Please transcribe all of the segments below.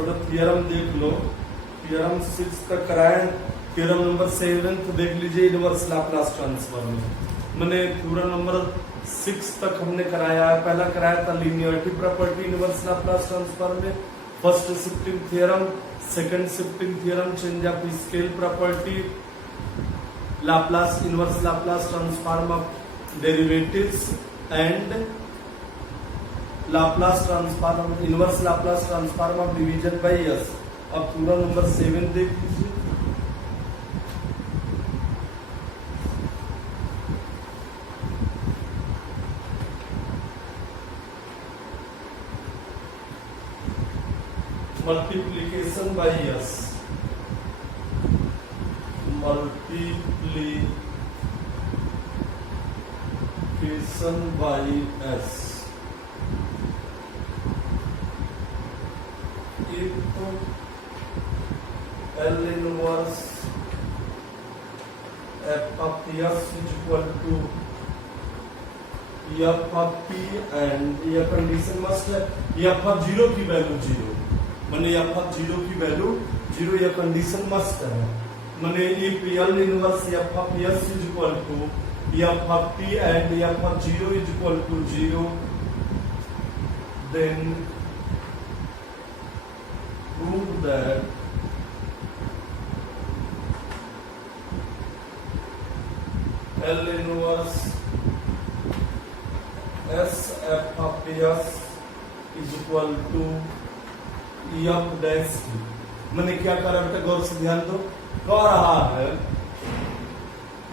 थोड़ा थियरम देख लो। थियरम 6 तक कराए, थियरम नंबर 7 देख लीजिए इनवर्स लाप्लास ट्रांसफॉर्म में। मैंने पूरा नंबर 6 तक हमने कराया है। पहला कराया था linearity property inverse Laplace transform में, first shifting theorem, second shifting theorem, change of scale property, Laplace inverse Laplace transform of derivatives and Laplace transform inverse Laplace transform of division by s. अब पूरा number 7 देख लीजिए। Multiplication by s, multiplication by s. L inverse f of s is equal to f of p and यह condition must है f of 0 की value 0, माने f of 0 की value 0, यह कंडीशन मस्ट है। माने if L inverse f of s is equal to f of p and f of 0 is equal to 0, then prove that L inverse S f of s is equal to f dash t। मैंने क्या करा बेटा, गौर से ध्यान दो। कह रहा है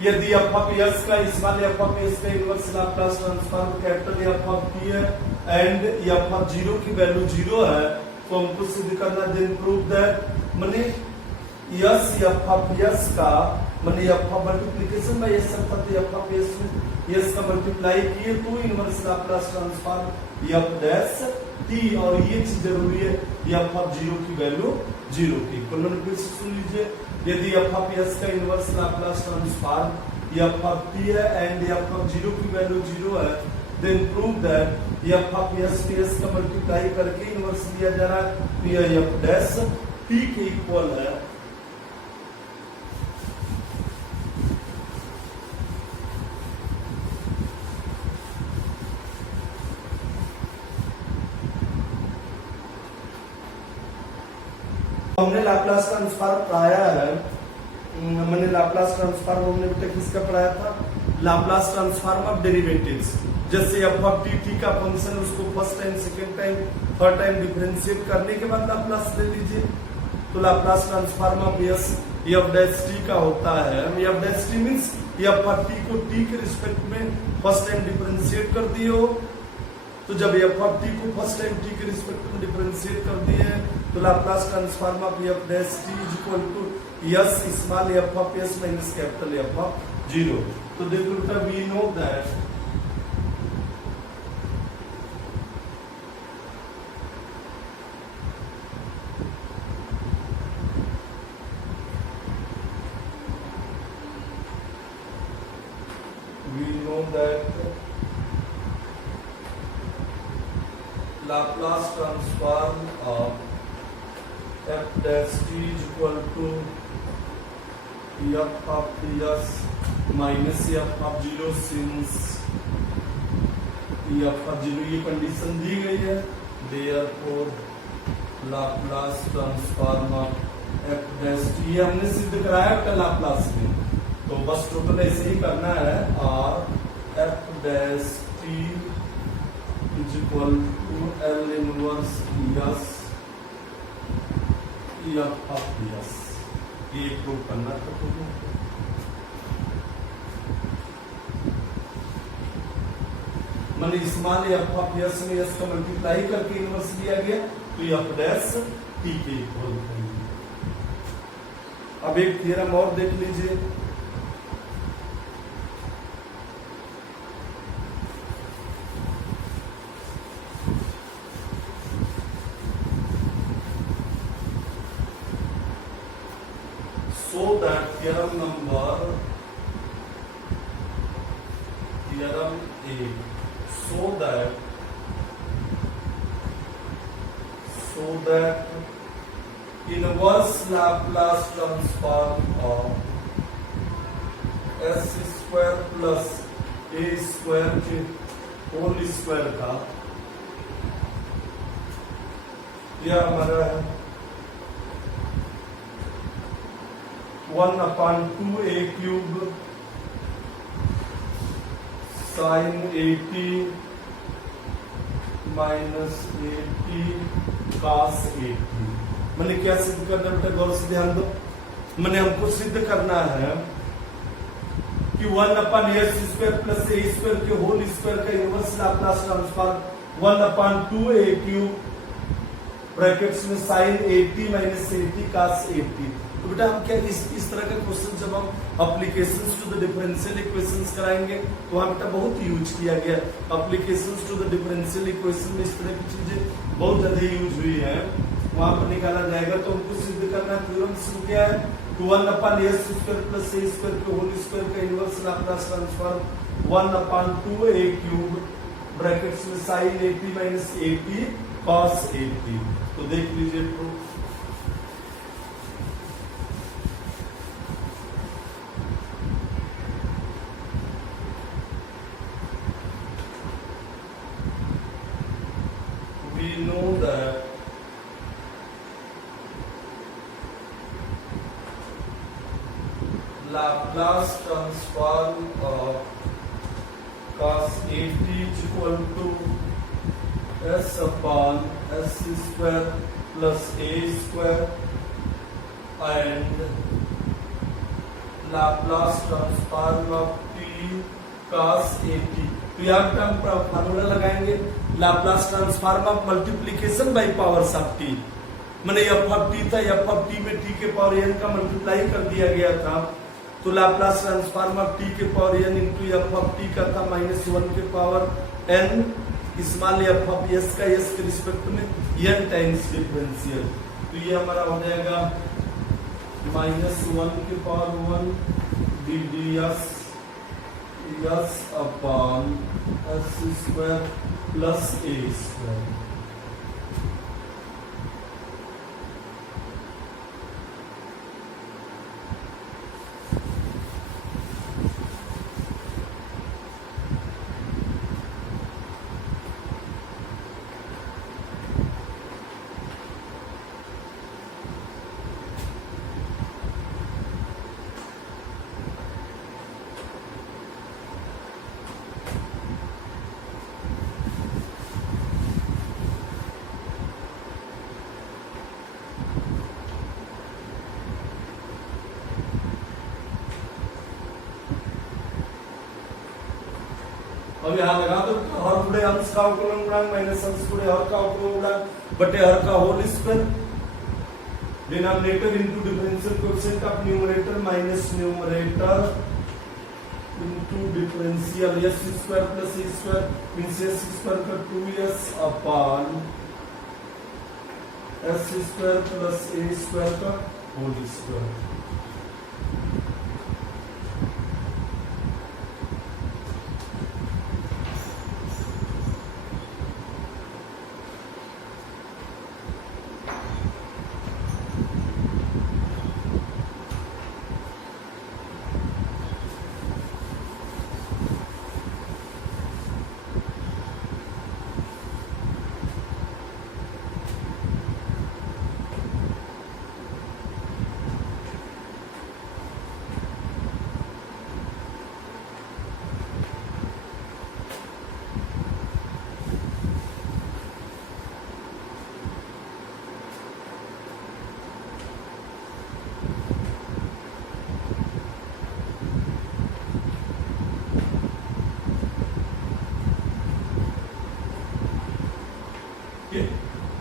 यदि f of s का स्मॉल f of s का inverse Laplace transform capital f of t है एंड f of 0 की वैल्यू 0 है, तो हमको सिद्ध करना देन प्रूव दैट माने यस f of s का माने f of multiplication bye s था, तो f of s में s का मल्टीप्लाई किए तो inverse Laplace transform f dash t, और ये चीज जरूरी है f of 0 की वैल्यू 0 की। कॉमन फिर से सुन लीजिए, यदि f of s का inverse Laplace transform f of t है एंड f of 0 की वैल्यू 0 है, then prove that f of s पे s का मल्टीप्लाई करके इनवर्स लिया जा रहा है, तो यह f डैश t के इक्वल है। हमने लाप्लास ट्रांसफॉर्म पढ़ाया है, मैंने लाप्लास ट्रांसफॉर्म हमने बेटा किसका पढ़ाया था, लाप्लास ट्रांसफॉर्म ऑफ डेरिवेटिव्स। जैसे f of t का फंक्शन उसको first time, second time, third time differentiate करने के बाद लाप्लास ले लीजिए, तो Laplace transform of s f dash t का होता है। f dash t means f of t को t के रिस्पेक्ट में फर्स्ट टाइम डिफरेंशिएट कर दिए हो, तो जब f of t को फर्स्ट टाइम t के रिस्पेक्ट में डिफरेंशिएट कर दिए तो Laplace transform of f dash t is equal to s small f of s minus capital F of 0। तो देखो बेटा, we know that Laplace transform of f dash t is equal to f of s minus f of 0 since f of 0 ये condition दी गई है, therefore Laplace transform of f dash t ये हमने सिद्ध कराया था लाप्लास में, तो बस टोटल ऐसे ही करना है। और f dash t is equal to L inverse s f of s, ये प्रूव करना था। मैंने स्मॉल f of s में s का मल्टीप्लाई करके इनवर्स लिया गया, तो f डैश t के इक्वल। अब एक थ्योरम और देख लीजिए, so that theorem number theorem A, so that inverse Laplace transform of s square plus a square के होल स्क्वायर का, यह हमारा है 1/2a cube sign 80 minus 80 cos 80। मैंने क्या सिद्ध करना बेटा, गौर से ध्यान दो। मैंने हमको सिद्ध करना है कि 1/s square plus a square के होल स्क्वायर का inverse Laplace transform 1/2a cube brackets में साइन 80 माइनस 80 cos 80। तो बेटा हम क्या इस तरह का क्वेश्चन जब हम applications to the differential equations कराएंगे तो वहां बेटा बहुत यूज किया गया। Applications to the differential equation में इस तरह की चीजें बहुत ज्यादा यूज हुई है, वहां पर निकाला जाएगा। तो हमको सिद्ध करना थ्योरम शुरू क्या है, 1/s square plus a square के होल स्क्वायर का inverse Laplace transform 1/2a cube brackets में साइन 80 माइनस 80 cos 80। तो देख लीजिए proof. We know that Laplace transform of cos 80 is equal to s upon s square plus a square and Laplace transform of t cos 80। तो यहाँ पे हम formula लगाएंगे Laplace transform of multiplication bye powers of T. मैंने F of T था, F of T में T के power n का मल्टीप्लाई कर दिया गया था, तो लाप्लास ट्रांसफॉर्म ऑफ टी के power n into F of T का था -1 के power n small F of s का s के रिस्पेक्ट में n टाइम्स डिफरेंशियल। तो ये हमारा हो जाएगा -1 के power 1 ddS s upon s square plus a square। अब यहाँ लगा दो हर गुणे अंश का अवकलन गुणांक माइनस अंश गुणे हर का अवकलन गुणांक बटे हर का whole square. Denominator into differential coefficient of numerator minus numerator into differential s square plus a square means s square का 2s upon s square plus a square का होल स्क्वायर।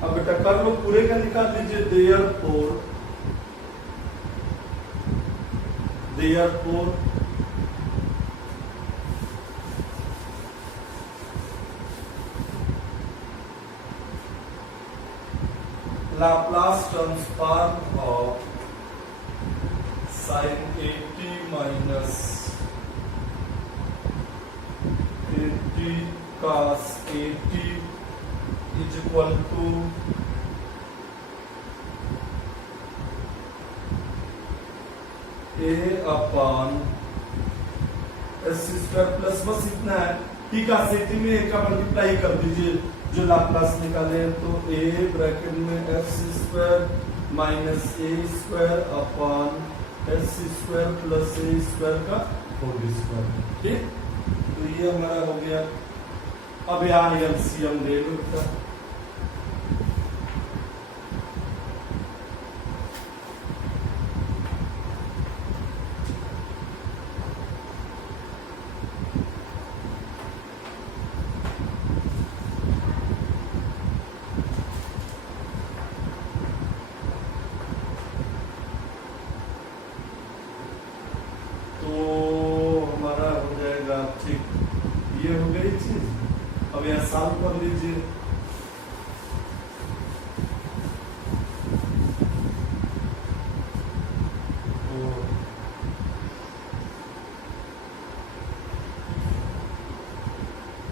अब बेटा कर लो, पूरे का निकाल लीजिए। Therefore Laplace transform of sin 80 minus 80 cos 80 is equal to A upon s square plus बस इतना है। टी का टी में ए का मल्टीप्लाई कर दीजिए जो लाप्लास निकाले, तो ए ब्रैकेट में s square minus a square upon s square plus a square का होल स्क्वायर। ठीक, तो ये हमारा हो गया। अब यहाँ एलसीएम ले लो बेटा। अब यहाँ सॉल्व कर लीजिए।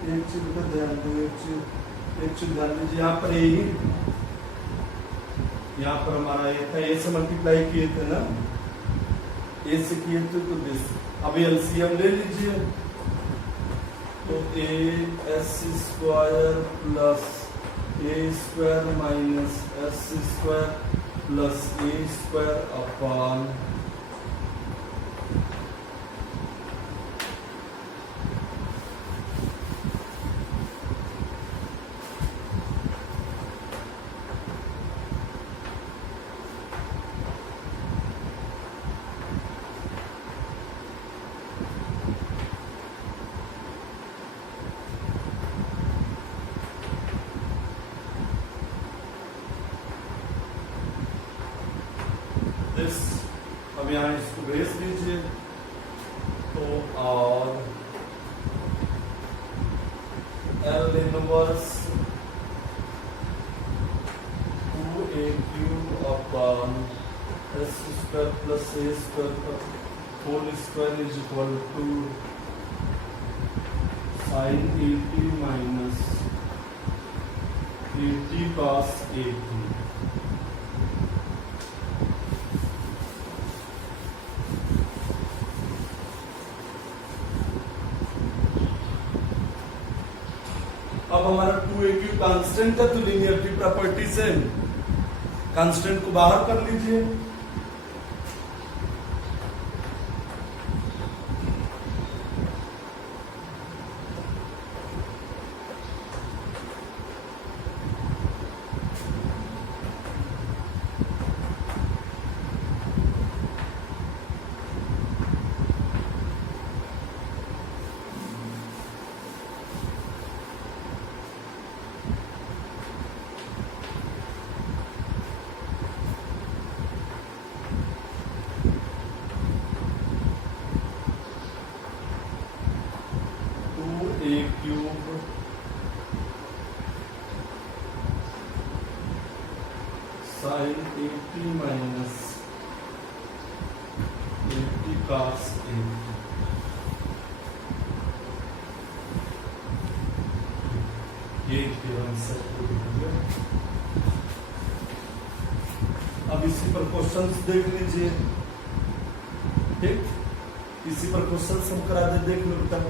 एक चीज का ध्यान दो, एक चीज ध्यान दीजिए। यहाँ पर यही, यहाँ पर हमारा ये था, ए से मल्टीप्लाई किए थे ना, ए से किए थे तो दिस। अब एलसीएम ले लीजिए, तो a s square plus a square minus s square plus a square upon this. अब यहाँ इसको भेज दीजिए, तो और L inverse 2a³ upon s square plus a square का whole square is equal to sine 80 minus 80 cos 80। अब हमारा 2a³ कांस्टेंट है, तो लीनियरिटी प्रॉपर्टी से कांस्टेंट को बाहर कर लीजिए। a³ sign 80 minus 80 cos 80। ये थ्योरम से अब इसी पर क्वेश्चंस देख लीजिए। ठीक, इसी पर क्वेश्चंस हम करा दे, देख लो बेटा।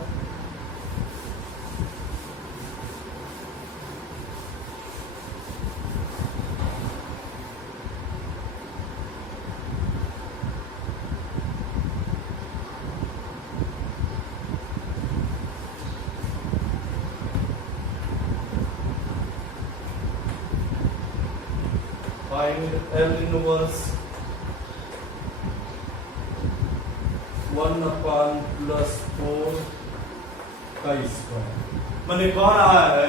Find L inverse 1/+4 का स्क्वायर। मैंने कह रहा है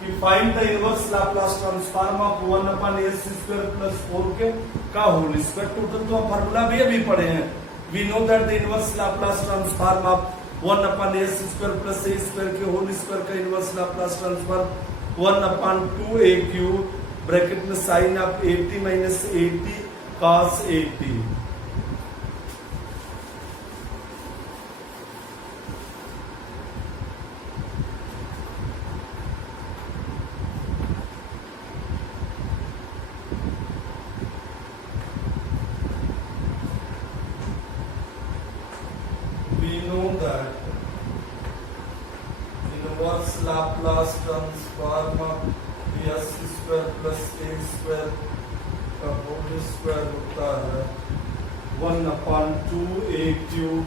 कि find the inverse Laplace transform of 1/s² + 4 के का होल स्क्वायर। टोटल तो फार्मूला भी अभी पढ़े हैं। We know that the inverse Laplace transform of 1/s² + a² के होल स्क्वायर का inverse Laplace transform 1/2a³ bracket में sine of 80 minus 80 cos 80। Square होता है 1/2 a cube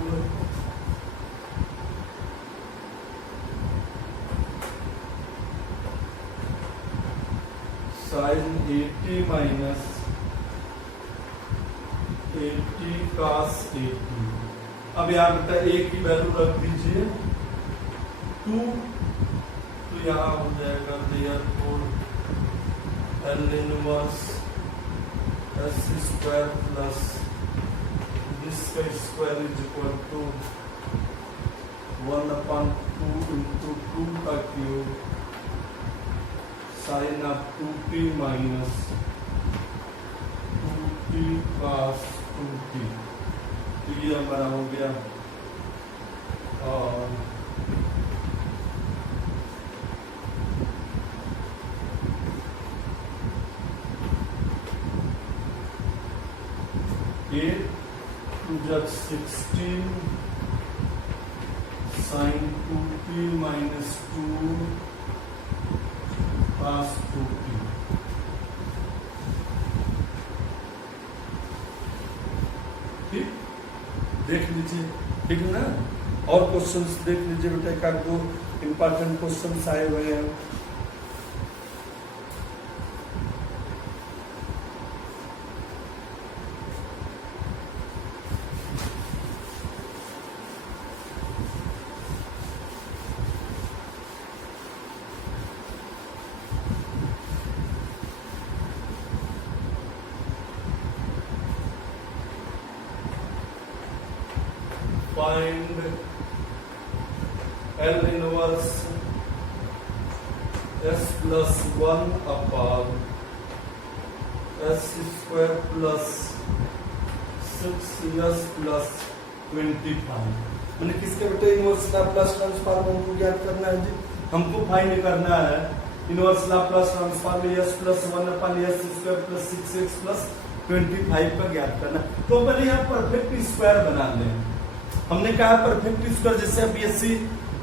sin 80 minus 80 cos 80। अब यहाँ बेटा a की वैल्यू रख दीजिए 2, तो यहाँ हो जाएगा therefore L inverse s square plus this का square is equal to 1/2 into 2 का cube sine of 2t minus 2t cos 2t। तो ये हमारा हो गया। और ये 2 जब 16 sign 2t minus 2 cos 2t। ठीक, देख लीजिए, ठीक है ना। और क्वेश्चंस देख लीजिए बेटा, एक आध दो इंपॉर्टेंट क्वेश्चंस आए हुए हैं। Find L inverse s plus 1 upon s square plus 6s plus 25। मैंने किसके बेटे इनवर्स लाप्लास ट्रांसफॉर्म हमको ज्ञात करना है जी, हमको फाइंड करना है inverse Laplace transform s plus 1 upon s square plus 6x plus 25 का ज्ञात करना। तो पहले यहाँ परफेक्ट स्क्वायर बना लें। हमने कहा परफेक्ट स्क्वायर, जैसे बीएससी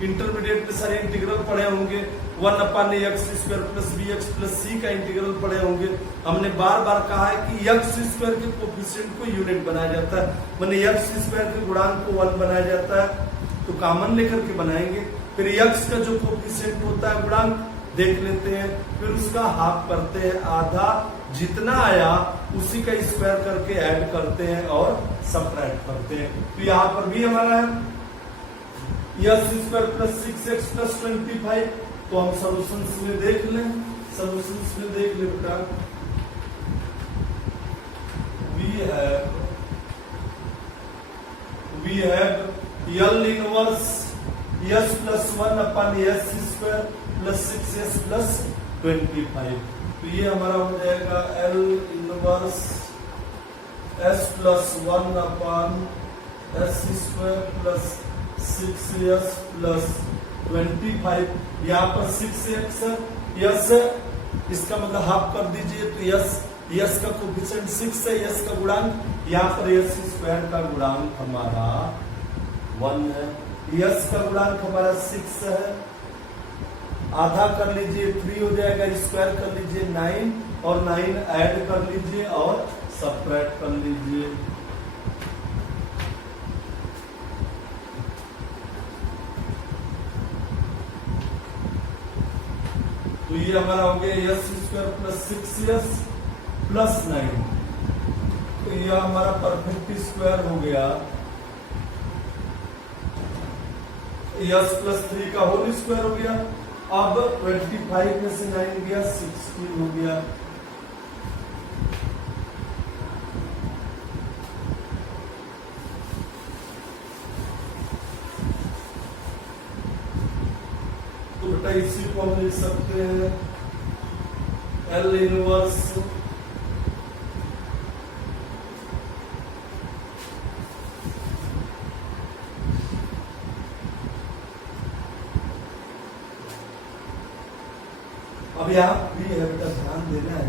इंटरमीडिएट में सारे इंटीग्रल पढ़े होंगे, 1/x square plus bx plus c का इंटीग्रल पढ़े होंगे। हमने बार बार कहा है कि x स्क्वायर के कोफिशिएंट को यूनिट बनाया जाता है, माने x स्क्वायर के गुणांक को 1 बनाया जाता है, तो कॉमन लेकर के बनाएंगे। फिर x का जो कोफिशिएंट होता है गुणांक देख लेते हैं, फिर उसका हाफ करते हैं, आधा जितना आया उसी का स्क्वायर करके ऐड करते हैं और सबट्रैक्ट करते हैं। तो यहाँ पर भी हमारा है s square plus 6x plus 25। तो हम सॉल्यूशंस में देख लें, सॉल्यूशंस में देख ले बेटा, we have L inverse s plus 1 upon s square plus 6s plus 25। तो ये हमारा हो जाएगा L inverse s plus 1 upon s square plus 6s plus 25। यहाँ पर 6x यस है, इसका मतलब हाफ कर दीजिए, तो यस का कोफिशिएंट 6 है, यस का गुणांक, यहाँ पर यस स्क्वायर का गुणांक हमारा 1 है, यस का गुणांक हमारा 6 है, आधा कर लीजिए 3 हो जाएगा, स्क्वायर कर लीजिए 9 और 9 ऐड कर लीजिए और सबट्रैक्ट कर लीजिए। तो ये हमारा हो गया s square plus 6s plus 9। तो ये हमारा परफेक्ट स्क्वायर हो गया s प्लस 3 का होल स्क्वायर हो गया। अब 25 में से 9 गया 16 हो गया। तो बेटा इसी को हम लिख सकते हैं L इनवर्स अब यहाँ भी है बेटा, ध्यान देना है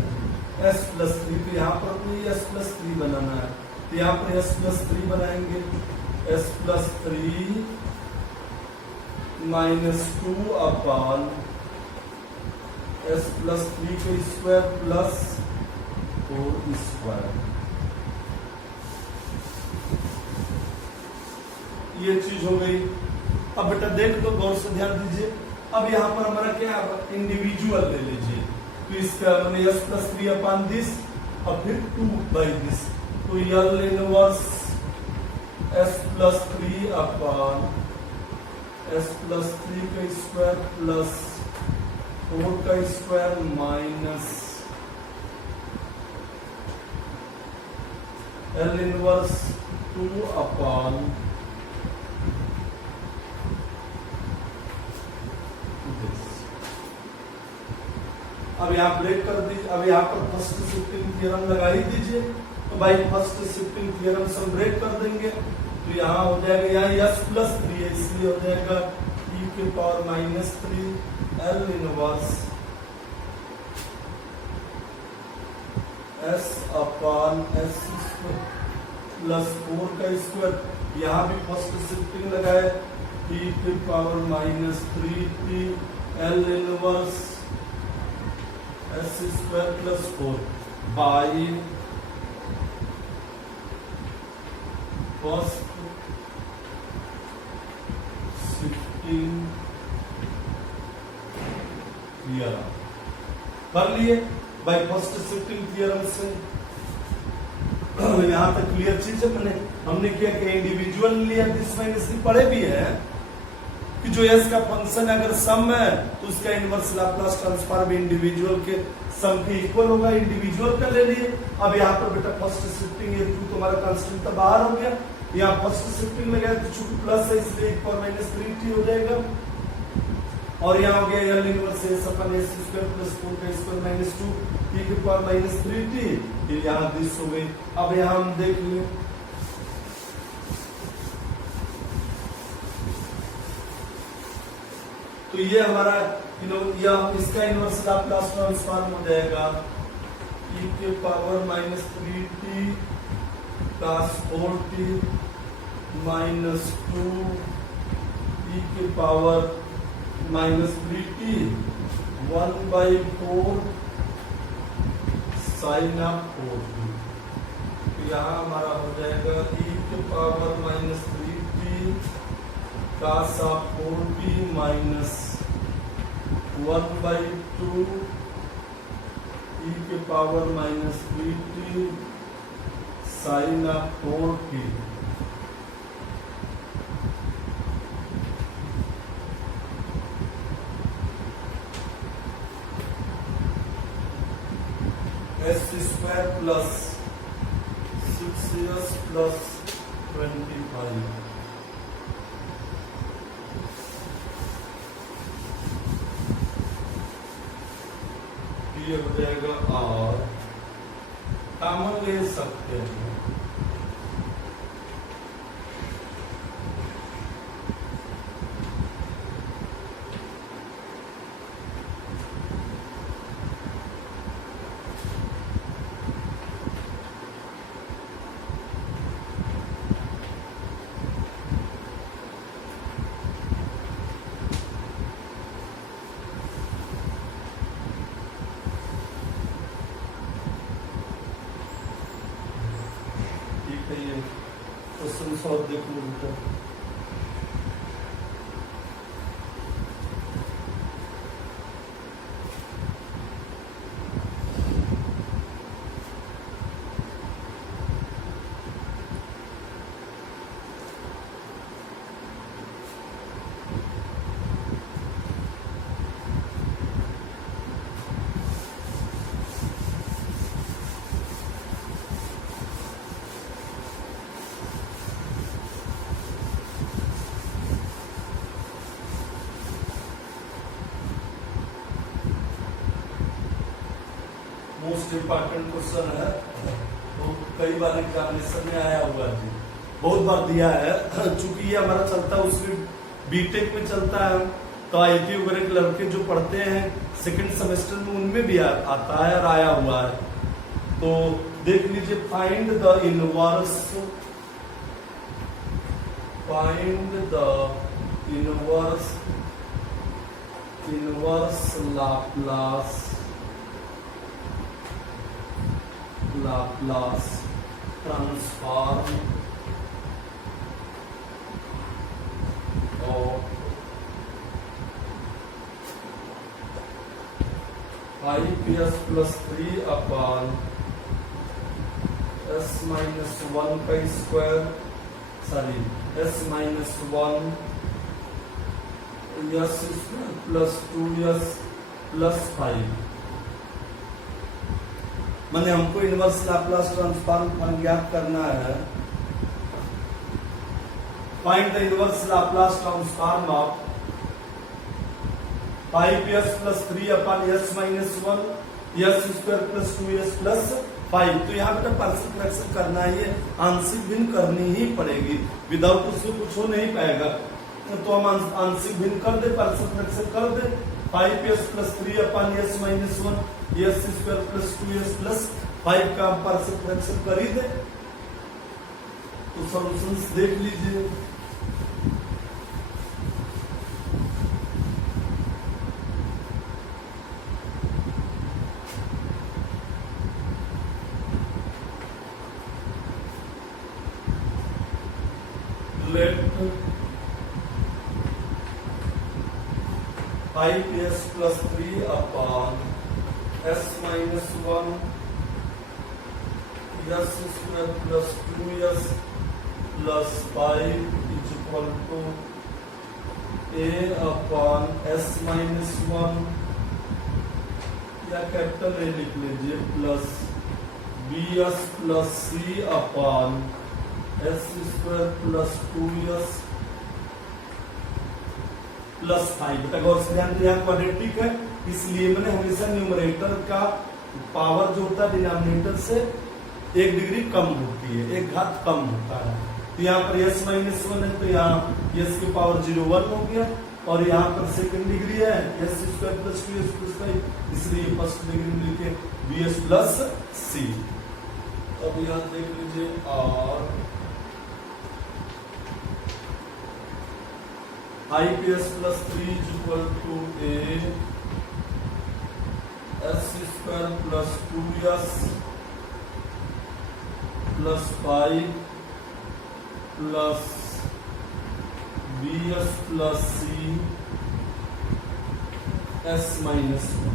s प्लस 3, तो यहाँ पर कोई s प्लस 3 बनाना है, तो यहाँ पर s प्लस 3 बनाएंगे, s plus 3 minus 2 upon s plus 3 का स्क्वायर प्लस 4 स्क्वायर। ये चीज हो गई। अब बेटा देख दो, गौर से ध्यान दीजिए। अब यहाँ पर हमारा क्या इंडिविजुअल ले लीजिए, तो इसका मैंने s प्लस 3 अपॉन दिस और फिर 2 बाई दिस, तो L inverse s plus 3 upon s plus 3 का स्क्वायर प्लस 4 का square minus L inverse 2 upon this. अब यहाँ ब्रेक कर दीजिए। अब यहाँ पर फर्स्ट शिफ्टिंग थ्योरम लगा ही दीजिए, तो भाई फर्स्ट शिफ्टिंग थ्योरम से हम ब्रेक कर देंगे, तो यहाँ हो जाएगा, यहाँ s प्लस 3 है इसलिए हो जाएगा e के power minus 3 L inverse s upon s plus 4 का स्क्वायर। यहाँ भी फर्स्ट शिफ्टिंग लगाए, e के power minus 3t L inverse s square plus 4 by first shifting theorem कर लिए। बाई फर्स्ट शिफ्टिंग थ्योरम से यहाँ तक क्लियर चीज है। हमने किया कि इंडिविजुअल लिया, दिस माइनस पढ़े भी है कि जो s का फंक्शन अगर सम है तो उसका इनवर्स लाप्लास ट्रांसफॉर्म भी इंडिविजुअल के सम के इक्वल होगा। इंडिविजुअल का ले लिए। अब यहाँ पर बेटा फर्स्ट शिफ्टिंग ये 2 तुम्हारा कांस्टेंट तो बाहर हो गया, यहाँ फर्स्ट शिफ्टिंग में गया तो चूंकि प्लस है इसलिए e पावर माइनस 3t हो जाएगा, और यहाँ हो गया L inverse s upon s square plus 4 का स्क्वायर माइनस 2 e की पावर माइनस 3t, ये यहाँ दिस हो गई। अब यहाँ हम देख लिए, तो ये हमारा इसका इनवर्स लाप्लास ट्रांसफॉर्म हो जाएगा e के power minus 3t plus 4t minus 2 e के power minus 3t 1/4 sine of 4t। तो यहाँ हमारा हो जाएगा e के power minus 3t cos of 4t minus 1/2 e के power minus 3t sine of 4t। s square plus 6s plus 25 ये हो जाएगा, और कॉमन ले सकते हैं। क्वेश्चन सॉल्व देख लो बेटा। मोस्ट इम्पोर्टेंट क्वेश्चन है, तो कई बार एग्जामिनेशन में आया हुआ जी, बहुत बार दिया है। चूंकि ये हमारा चलता है उसमें बीटेक में चलता है, तो आईटी वगैरह के लड़के जो पढ़ते हैं सेकंड सेमेस्टर में उनमें भी आता है और आया हुआ है। तो देख लीजिए, find the inverse Laplace transform of 5s+3 upon s minus 1 का square, sorry s minus 1 s square plus 2s plus 5। मैंने हमको इनवर्स लाप्लास ट्रांसफॉर्म ज्ञात करना है। Find the inverse Laplace transform of 5s+3 upon s minus 1 s square plus 2s plus 5। तो यहाँ बेटा partial fraction करना ही है, आंशिक भिन्न करनी ही पड़ेगी, विदाउट उससे कुछ हो नहीं पाएगा। तो हम आंशिक भिन्न कर दे, पार्शियल फ्रैक्शन कर दे। 5s+3 upon s minus 1 s square plus 2s plus 5 का पार्शियल फ्रैक्शन कर ही दे। तो सॉल्यूशंस देख लीजिए। Let 5s+3 upon s minus 1 s square plus 2s plus 5 is equal to a upon s minus 1 या capital A लिख लीजिए plus bs plus c upon s square plus 2s plus 5। बेटा गौर से ध्यान, यहाँ क्वाड्रेटिक है इसलिए मैंने हमेशा न्यूमरेटर का पावर जो होता है डिनोमिनेटर से 1 डिग्री कम होती है, 1 घात कम होता है। तो यहाँ पर s माइनस 1 है तो यहाँ s की पावर 0 1 हो गया, और यहाँ पर सेकंड डिग्री है s square plus 2s plus 5, इसलिए फर्स्ट डिग्री में लिखे bs प्लस c। अब यहाँ देख लीजिए और 5s+3 is equal to a s square plus 2s plus 5 plus bs plus c s minus 1।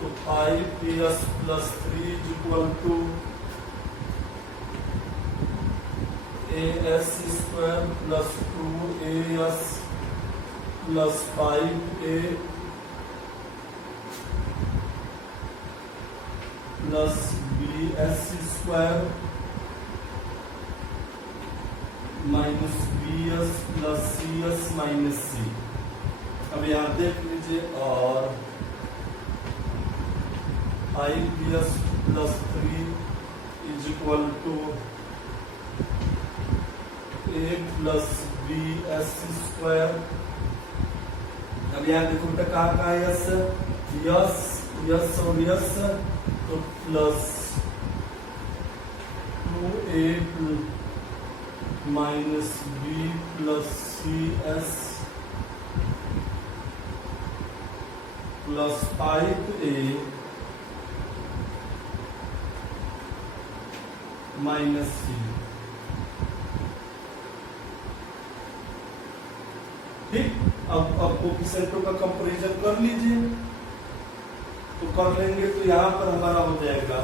तो 5s+3 is equal to as square plus 2as plus 5a plus bs square minus bs plus cs minus c। अब यहाँ देख लीजिए और 5s+3 is equal to a plus bs square. अब यहाँ देखो बेटा कहाँ है यस यस और यस, तो plus 2a minus b plus cs plus 5a minus c। ठीक, अब कोफिशिएंटों का कंपैरिजन कर लीजिए, तो कर लेंगे तो यहाँ पर हमारा हो जाएगा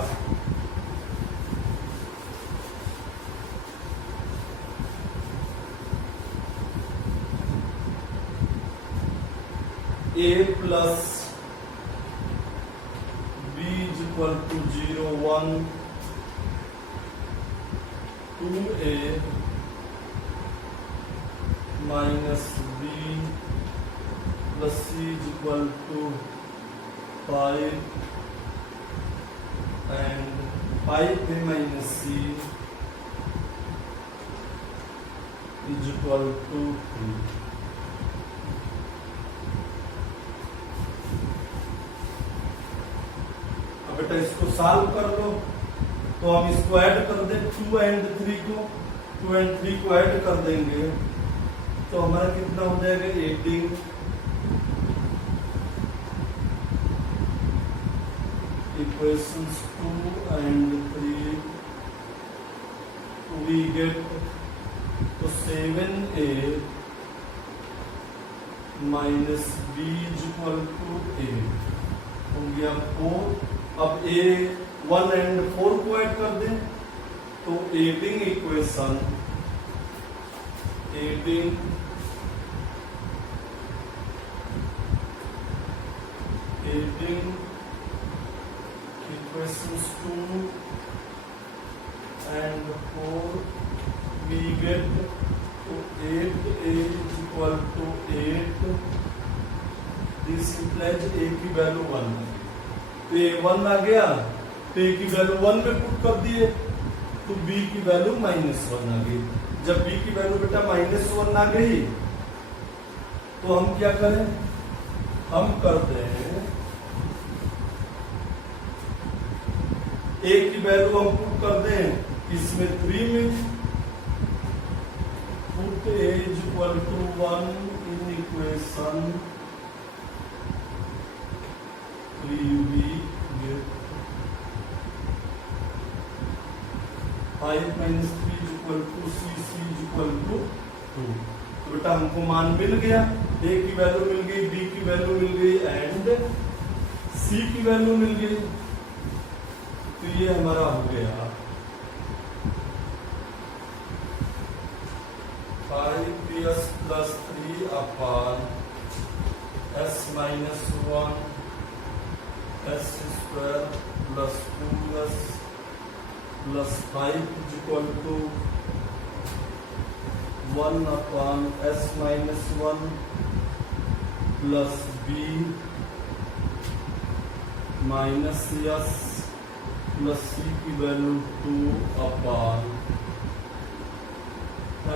a plus b is equal to 0 1 2a minus b plus c is equal to 5 and 5a minus c is equal to 3। अब बेटा इसको सॉल्व कर लो, तो हम इसको ऐड कर दें 2 एंड 3 को, 2 एंड 3 को ऐड कर देंगे तो हमारा कितना हो जाएगा 18। इक्वेशंस 2 एंड 3 we get तो 7a minus b is equal to a हो गया 4। अब ए 1 एंड 4 को ऐड कर दें तो adding equation equations 2 and 4 we get to 8a is equal to 8। this implies a की वैल्यू 1 तो a 1 आ गया तो a की वैल्यू 1 में पुट कर दिए तो b की वैल्यू -1 आ गई। जब b की वैल्यू बेटा -1 आ गई तो हम क्या करें, हम करते हैं a की वैल्यू हम पुट कर दें इसमें 3 में put a is equal to 1 in equation 3b 5 minus 3 is equal to c is equal to 2। तो बेटा हमको मान मिल गया, a की वैल्यू मिल गई, b की वैल्यू मिल गई एंड c की वैल्यू मिल गई। तो ये हमारा हो गया 5s plus 3 upon s minus 1 s square plus 2s plus 5 is equal to 1 upon s minus 1 plus b minus s plus c की value 2 upon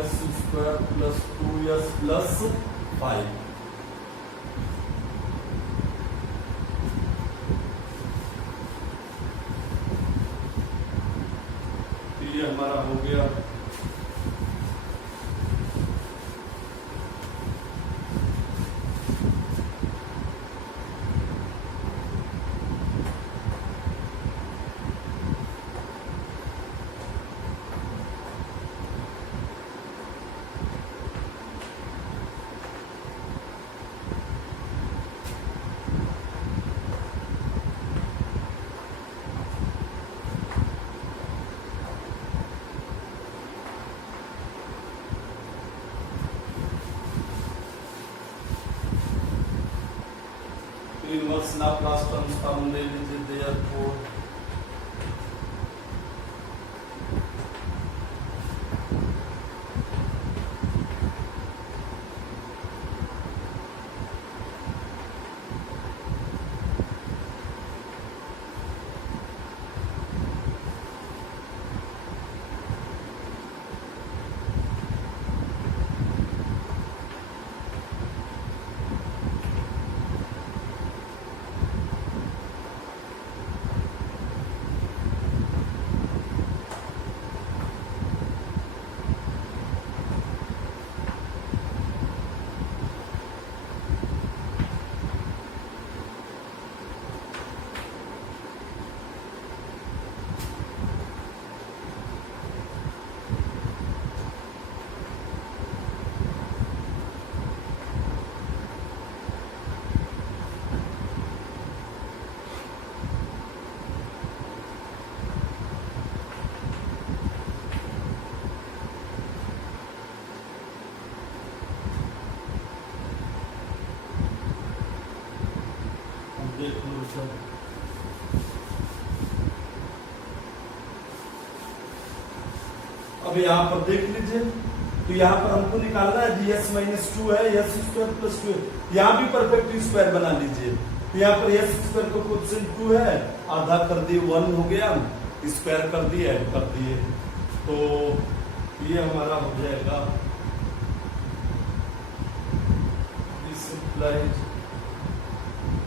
s square plus 2s plus 5। ये हमारा हो गया इनवर्स लाप्लास ट्रांसफॉर्म ले लीजिए therefore अब यहाँ पर देख लीजिए तो यहाँ पर हमको निकालना है ds माइनस 2 है s स्क्वायर प्लस 2 है। यहाँ भी परफेक्ट स्क्वायर बना लीजिए तो यहाँ पर s स्क्वायर का कोएफिशिएंट 2 है, आधा कर दिए 1 हो गया, स्क्वायर कर दिए ऐड कर दिए तो ये हमारा हो जाएगा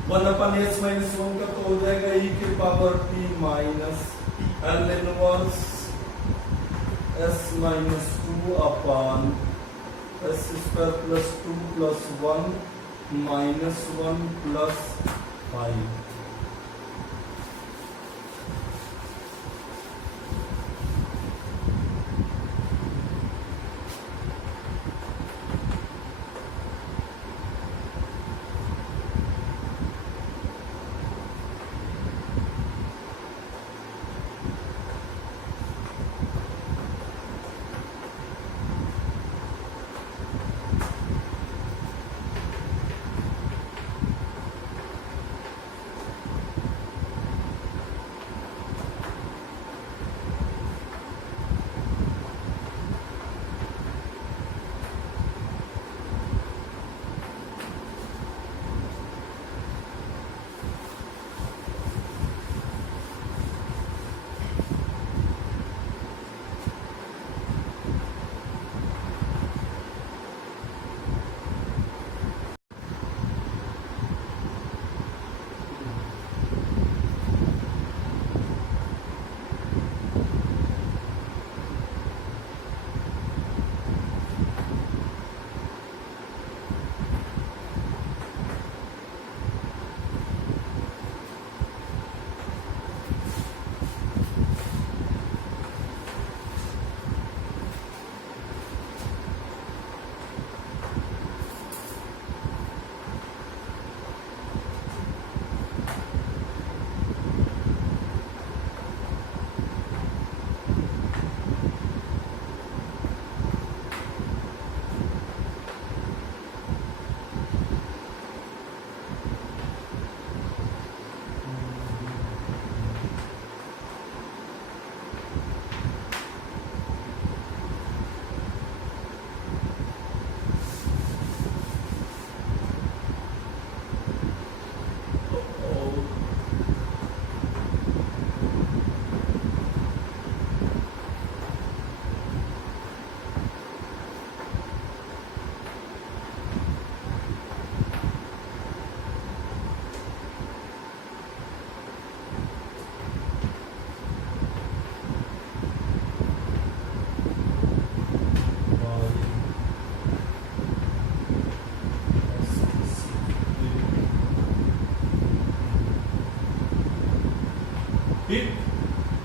1 अपन s माइनस 1 का तो हो जाएगा e की power t minus l inverse s minus 2 upon s square plus 2 plus 1 minus 1 plus 5।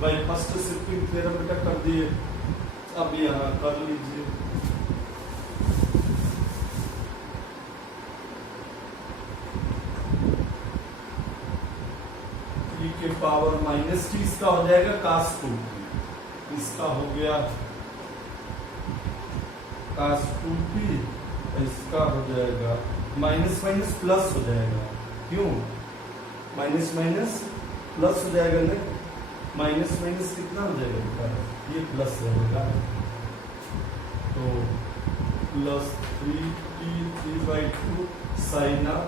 भाई फर्स्ट शिफ्टिंग थ्योरम बेटा कर दिए, अब यहाँ कर लीजिए। e के पावर माइनस टी इसका हो जाएगा cos 2t, इसका हो गया cos 2t, इसका हो जाएगा माइनस माइनस प्लस हो जाएगा। क्यों माइनस माइनस प्लस हो जाएगा? नहीं, माइनस माइनस कितना हो जाएगा? ये प्लस रहेगा, तो प्लस 3t 3/2 साइन ऑफ